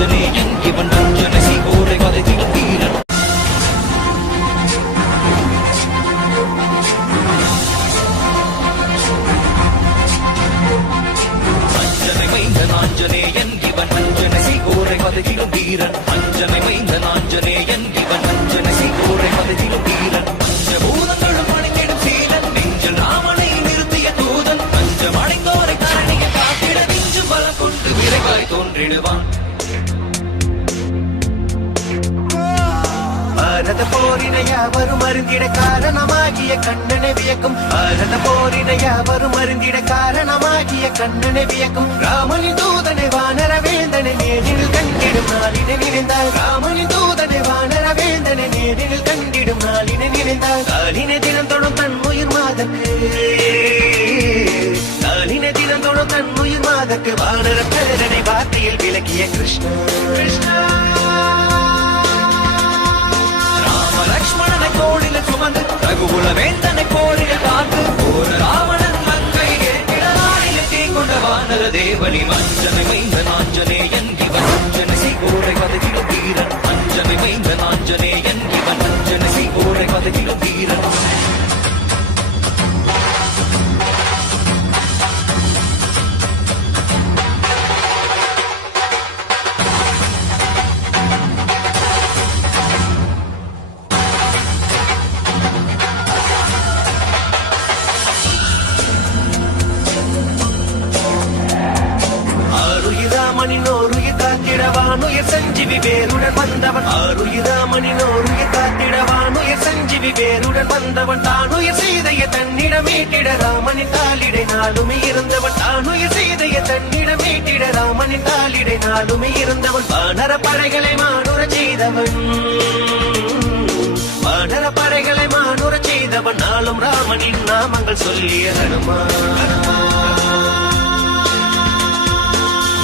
ஆஞ்சநேயன் இவன் அஞ்சனை சீகோரை வதைத்திடும் வீரன். அஞ்சனை மைந்தன் ஆஞ்சநேயன் இவன் அஞ்சனை சீகோரை வதைத்திடும் வீரன். அஞ்சனை மைந்தன் ஆஞ்சநேயன் இவன் அஞ்சனை சீகோரை வதைத்திடும் வீரன். பஞ்சபூதங்களும் அணிந்திடும் சீலன் நெஞ்சில் ராமனை நிறுத்திய தூதன். பஞ்சம் அடைந்தோரை தரணியை காத்திட நெஞ்சு பலம் கொண்டு விரைவாய் தோன்றிடுவான். பாரத போரினை யாவரும் அருந்திட காரணமாகிய கண்ணனை வியக்கும். பாரத போரினை யாவரும் அருந்திட காரணமாகிய கண்ணனை வியக்கும். ராமனின் தூதனை வானர வேந்தனை நேரில் கண்டிடும் நாளினை நினைந்தால். ராமனின் தூதனை வானர வேந்தனை நேரில் கண்டிடும் நாளினை நினைந்தால். காலினை தினம் தொடும் தன் உயிர் மாதக்கு. காலினை தினம் தொடும் தன் உயிர் மாதக்கு. வானர பேரனை வார்த்தையில் விளக்கிய கிருஷ்ணா கிருஷ்ணா. லக்ஷ்மணனை தோளில் சுமந்து ரகுகுல வேந்தனை போரில் பார்த்து ஒரு ராவணன் மங்கை ஏற்கிடானில் தீ கொண்ட வானர தேவனி. அஞ்சனை மைந்தன் ஆஞ்சநேயன் இவன் அஞ்சனை சீகோரை வதைத்திடும் வீரன். அஞ்சனை மைந்தன் ஆஞ்சநேயன் இவன் அஞ்சனை சீகோரை வதைத்திடும் வீரன். வானுயர் சஞ்சீவி வேருடன் வந்தவன். ஆருயிராமனின் காத்திடவானுயர் சஞ்சீவி வேருடன் வந்தவன். தானுயர் செய்தைய தன்னிடம் மீட்டிட ராமனின் தாளிடை நாளுமே இருந்தவன். தானுயர் செய்தைய தன்னிடம் மீட்டிட ராமனின் தாளிடை நாளுமே இருந்தவன். வானர படைகளை மானுர செய்தவன். வானர படைகளை மானுர செய்தவன். நாளும் ராமனின் நாமங்கள் சொல்லிய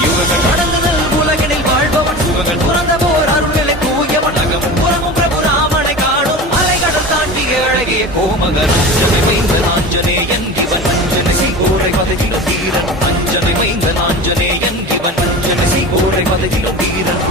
யுகங்கள் நடந்ததல் உலகினில் வாழ்பவன். சுகங்கள் துறந்த போர் அருள்களை தூயவன். அகமும் புறமும் பிரபு ராமனை காணும் மலைகடல் தாண்டிய அழகிய கோமகன். அஞ்சனை மைந்தன் ஆஞ்சநேயன் இவன் அஞ்சனை சீகோரை வதைத்திடும் வீரன். அஞ்சனை மைந்தன் ஆஞ்சநேயன் இவன் அஞ்சனை சீகோரை வதைத்திடும் வீரன்.